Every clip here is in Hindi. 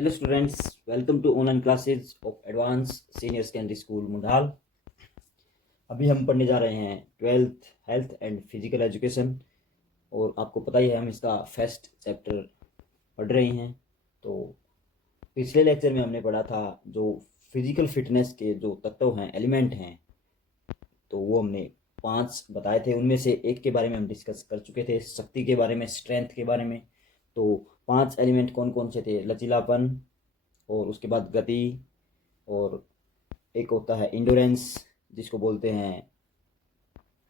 Hello students, welcome to online classes of Advanced Senior Secondary School मुंडाल। अभी हम पढ़ने जा रहे हैं 12th health and physical education और आपको पता ही है हम इसका फर्स्ट चैप्टर पढ़ रहे हैं। तो पिछले लेक्चर में हमने पढ़ा था जो फिजिकल फिटनेस के जो तत्व हैं, एलिमेंट हैं, तो वो हमने 5 बताए थे। उनमें से एक के बारे में हम डिस्कस कर चुके थे, शक्ति के बारे में, स्ट्रेंथ के बारे में। तो 5 एलिमेंट कौन कौन से थे? लचीलापन, और उसके बाद गति, और एक होता है इंडोरेंस जिसको बोलते हैं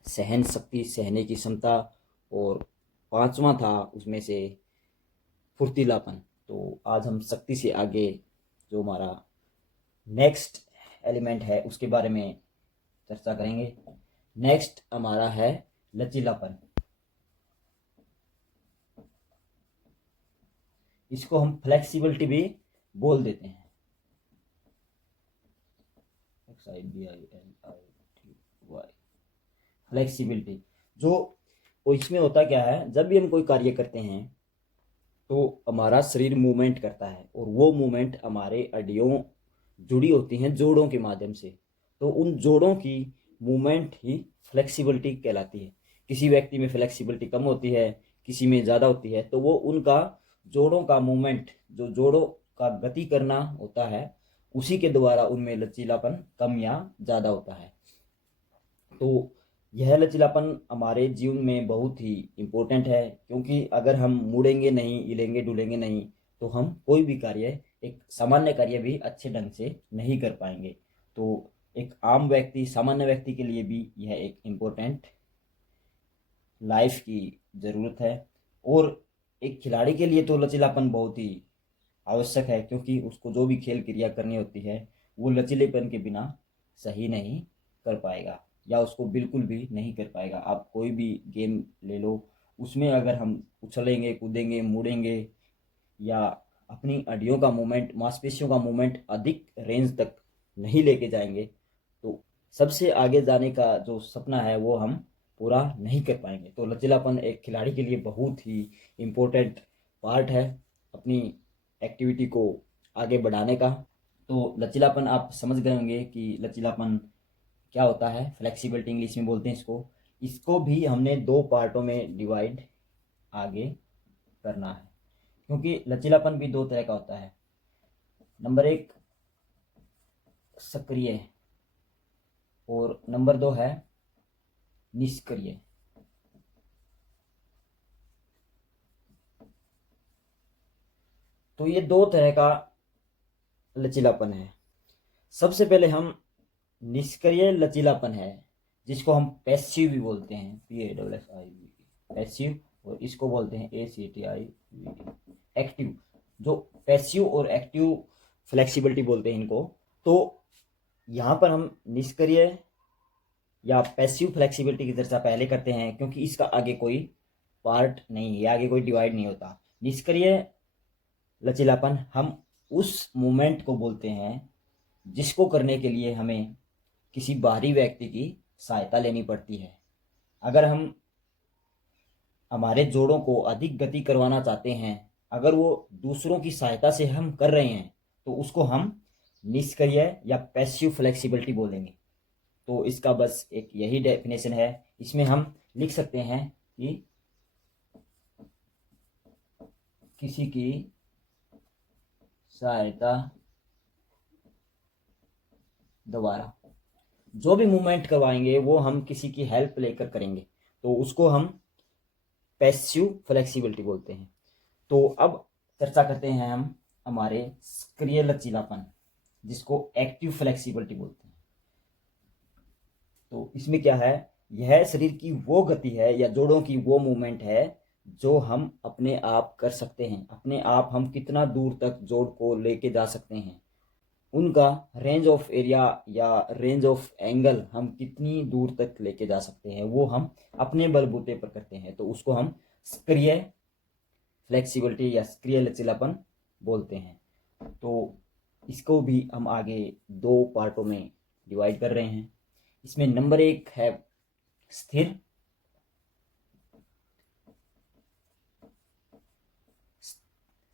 सहन शक्ति, सहने की क्षमता, और 5वां था उसमें से फुर्तीलापन। तो आज हम शक्ति से आगे जो हमारा नेक्स्ट एलिमेंट है उसके बारे में चर्चा करेंगे। नेक्स्ट हमारा है लचीलापन। इसको हम फ्लेक्सिबिलिटी भी बोल देते हैं। फ्लेक्सिबिलिटी जो, और इसमें होता क्या है, जब भी हम कोई कार्य करते हैं तो हमारा शरीर मूवमेंट करता है और वो मूवमेंट हमारे हड्डियों जुड़ी होती हैं जोड़ों के माध्यम से। तो उन जोड़ों की मूवमेंट ही फ्लेक्सिबिलिटी कहलाती है। किसी व्यक्ति में फ्लेक्सिबिलिटी कम होती है, किसी में ज़्यादा होती है, तो वो उनका जोड़ों का मूवमेंट, जो जोड़ों का गति करना होता है, उसी के द्वारा उनमें लचीलापन कम या ज़्यादा होता है। तो यह लचीलापन हमारे जीवन में बहुत ही इम्पोर्टेंट है, क्योंकि अगर हम मुड़ेंगे नहीं, हिलेंगे डुलेंगे नहीं, तो हम कोई भी कार्य, एक सामान्य कार्य भी अच्छे ढंग से नहीं कर पाएंगे। तो एक आम व्यक्ति, सामान्य व्यक्ति के लिए भी यह एक इम्पोर्टेंट लाइफ की ज़रूरत है। और एक खिलाड़ी के लिए तो लचीलापन बहुत ही आवश्यक है, क्योंकि उसको जो भी खेल क्रिया करनी होती है वो लचीलेपन के बिना सही नहीं कर पाएगा, या उसको बिल्कुल भी नहीं कर पाएगा। आप कोई भी गेम ले लो, उसमें अगर हम उछलेंगे, कूदेंगे, मुड़ेंगे, या अपनी हड्डियों का मूवमेंट, मांसपेशियों का मूवमेंट अधिक रेंज तक नहीं लेके जाएंगे, तो सबसे आगे जाने का जो सपना है वो हम पूरा नहीं कर पाएंगे। तो लचीलापन एक खिलाड़ी के लिए बहुत ही इम्पोर्टेंट पार्ट है अपनी एक्टिविटी को आगे बढ़ाने का। तो लचीलापन आप समझ गए होंगे कि लचीलापन क्या होता है। फ्लेक्सिबिलिटी इंग्लिश में बोलते हैं इसको। इसको भी हमने 2 पार्टों में डिवाइड आगे करना है, क्योंकि लचीलापन भी 2 तरह का होता है। नंबर 1 सक्रिय, और नंबर 2 है निष्क्रिय। तो ये 2 तरह का लचीलापन है। सबसे पहले हम निष्क्रिय लचीलापन है, जिसको हम पैसिव भी बोलते हैं, PASSIV, पैसिव, और इसको बोलते हैं ACTIV, एक्टिव। जो पैसिव और एक्टिव फ्लेक्सिबिलिटी बोलते हैं इनको। तो यहाँ पर हम निष्क्रिय या पैसिव फ्लेक्सिबिलिटी की चर्चा पहले करते हैं, क्योंकि इसका आगे कोई पार्ट नहीं है, आगे कोई डिवाइड नहीं होता। निष्क्रिय लचीलापन हम उस मूवमेंट को बोलते हैं जिसको करने के लिए हमें किसी बाहरी व्यक्ति की सहायता लेनी पड़ती है। अगर हम हमारे जोड़ों को अधिक गति करवाना चाहते हैं, अगर वो दूसरों की सहायता से हम कर रहे हैं, तो उसको हम निष्क्रिय या पैसिव फ्लेक्सिबिलिटी बोलेंगे। तो इसका बस एक यही डेफिनेशन है। इसमें हम लिख सकते हैं कि किसी की सहायता द्वारा जो भी मूवमेंट करवाएंगे वो हम किसी की हेल्प लेकर करेंगे, तो उसको हम पैसिव फ्लेक्सिबिलिटी बोलते हैं। तो अब चर्चा करते हैं हम हमारे सक्रिय लचीलापन, जिसको एक्टिव फ्लेक्सिबिलिटी बोलते हैं। तो इसमें क्या है, यह शरीर की वो गति है या जोड़ों की वो मूवमेंट है जो हम अपने आप कर सकते हैं। अपने आप हम कितना दूर तक जोड़ को लेके जा सकते हैं, उनका रेंज ऑफ एरिया या रेंज ऑफ एंगल हम कितनी दूर तक लेके जा सकते हैं, वो हम अपने बलबूते पर करते हैं। तो उसको हम सक्रिय फ्लेक्सिबिलिटी या सक्रिय लचीलापन बोलते हैं। तो इसको भी हम आगे 2 पार्टों में डिवाइड कर रहे हैं। इसमें नंबर 1 है स्थिर,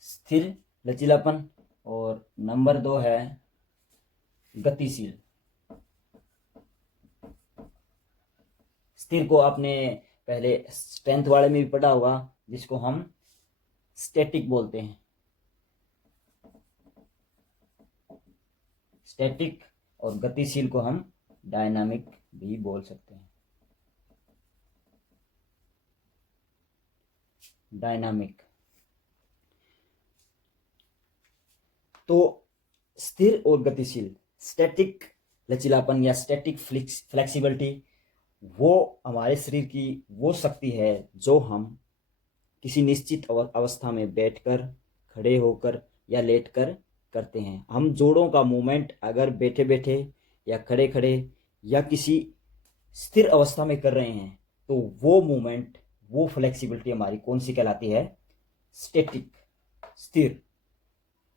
स्थिर लचीलापन, और नंबर 2 है गतिशील। स्थिर को आपने पहले स्ट्रेंथ वाले में भी पढ़ा होगा, जिसको हम स्टैटिक बोलते हैं। स्टैटिक और गतिशील को हम डायनामिक भी बोल सकते हैं। डायनामिक। तो स्थिर और गतिशील, स्टैटिक लचीलापन या स्टैटिक फ्लेक्सिबिलिटी, वो हमारे शरीर की वो शक्ति है जो हम किसी निश्चित अवस्था में बैठकर, खड़े होकर या लेटकर करते हैं। हम जोड़ों का मूवमेंट अगर बैठे बैठे या खड़े खड़े या किसी स्थिर अवस्था में कर रहे हैं, तो वो मूवमेंट, वो फ्लेक्सिबिलिटी हमारी कौन सी कहलाती है? स्टैटिक, स्थिर।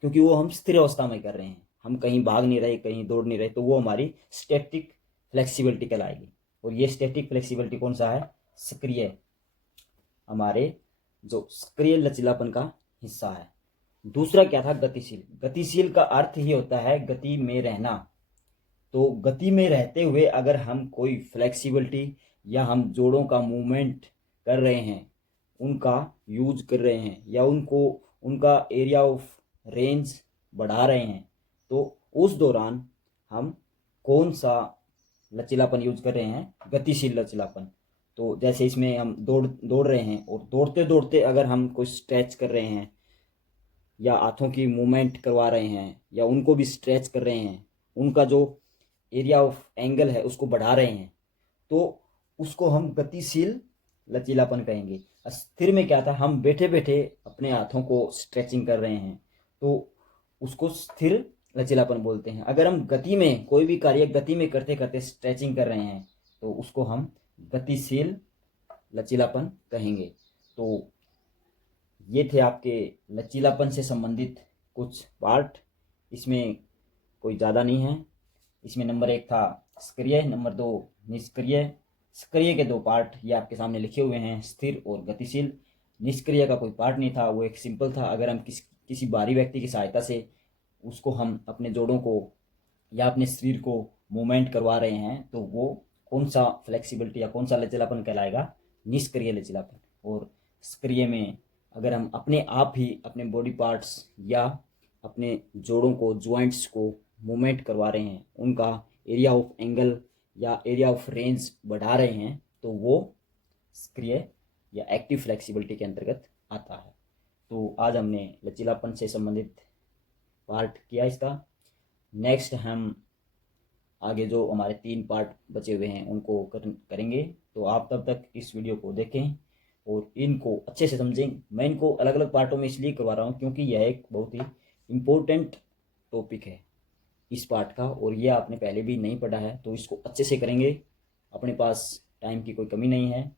क्योंकि वो हम स्थिर अवस्था में कर रहे हैं, हम कहीं भाग नहीं रहे, कहीं दौड़ नहीं रहे, तो वो हमारी स्टैटिक फ्लेक्सिबिलिटी कहलाएगी। और ये स्टैटिक फ्लेक्सिबिलिटी कौन सा है? सक्रिय, हमारे जो सक्रिय लचीलापन का हिस्सा है। दूसरा क्या था? गतिशील। गतिशील का अर्थ ही होता है गति में रहना। तो गति में रहते हुए अगर हम कोई फ्लेक्सिबिलिटी या हम जोड़ों का मूवमेंट कर रहे हैं, उनका यूज कर रहे हैं, या उनको उनका एरिया ऑफ रेंज बढ़ा रहे हैं, तो उस दौरान हम कौन सा लचीलापन यूज कर रहे हैं? गतिशील लचीलापन। तो जैसे इसमें हम दौड़ रहे हैं, और दौड़ते दौड़ते अगर हम कोई स्ट्रेच कर रहे हैं या हाथों की मूवमेंट करवा रहे हैं या उनको भी स्ट्रेच कर रहे हैं, उनका जो एरिया ऑफ एंगल है उसको बढ़ा रहे हैं, तो उसको हम गतिशील लचीलापन कहेंगे। स्थिर में क्या था? हम बैठे बैठे अपने हाथों को स्ट्रेचिंग कर रहे हैं, तो उसको स्थिर लचीलापन बोलते हैं। अगर हम गति में कोई भी कार्य गति में करते करते स्ट्रेचिंग कर रहे हैं, तो उसको हम गतिशील लचीलापन कहेंगे। तो ये थे आपके लचीलापन से संबंधित कुछ पार्ट। इसमें कोई ज़्यादा नहीं है। इसमें नंबर 1 था सक्रिय, नंबर 2 निष्क्रिय। सक्रिय के 2 पार्ट ये आपके सामने लिखे हुए हैं, स्थिर और गतिशील। निष्क्रिय का कोई पार्ट नहीं था, वो एक सिंपल था। अगर हम किसी बाहरी व्यक्ति की सहायता से उसको हम अपने जोड़ों को या अपने शरीर को मूवमेंट करवा रहे हैं, तो वो कौन सा फ्लेक्सिबिलिटी या कौन सा लचीलापन कहलाएगा? निष्क्रिय लचीलापन। और सक्रिय में अगर हम अपने आप ही अपने बॉडी पार्ट्स या अपने जोड़ों को, जॉइंट्स को मूवमेंट करवा रहे हैं, उनका एरिया ऑफ एंगल या एरिया ऑफ रेंज बढ़ा रहे हैं, तो वो सक्रिय या एक्टिव फ्लेक्सिबिलिटी के अंतर्गत आता है। तो आज हमने लचीलापन से संबंधित पार्ट किया इसका। नेक्स्ट हम आगे जो हमारे 3 पार्ट बचे हुए हैं उनको करेंगे। तो आप तब तक इस वीडियो को देखें और इनको अच्छे से समझें। मैं इनको अलग अलग पार्टों में इसलिए करवा रहा हूँ क्योंकि यह एक बहुत ही इम्पोर्टेंट टॉपिक है इस पार्ट का, और ये आपने पहले भी नहीं पढ़ा है, तो इसको अच्छे से करेंगे। अपने पास टाइम की कोई कमी नहीं है,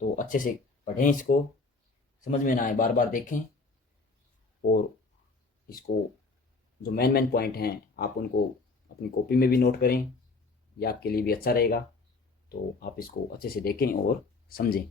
तो अच्छे से पढ़ें, इसको समझ में ना आए बार बार देखें, और इसको जो मेन पॉइंट हैं आप उनको अपनी कॉपी में भी नोट करें, यह आपके लिए भी अच्छा रहेगा। तो आप इसको अच्छे से देखें और समझें।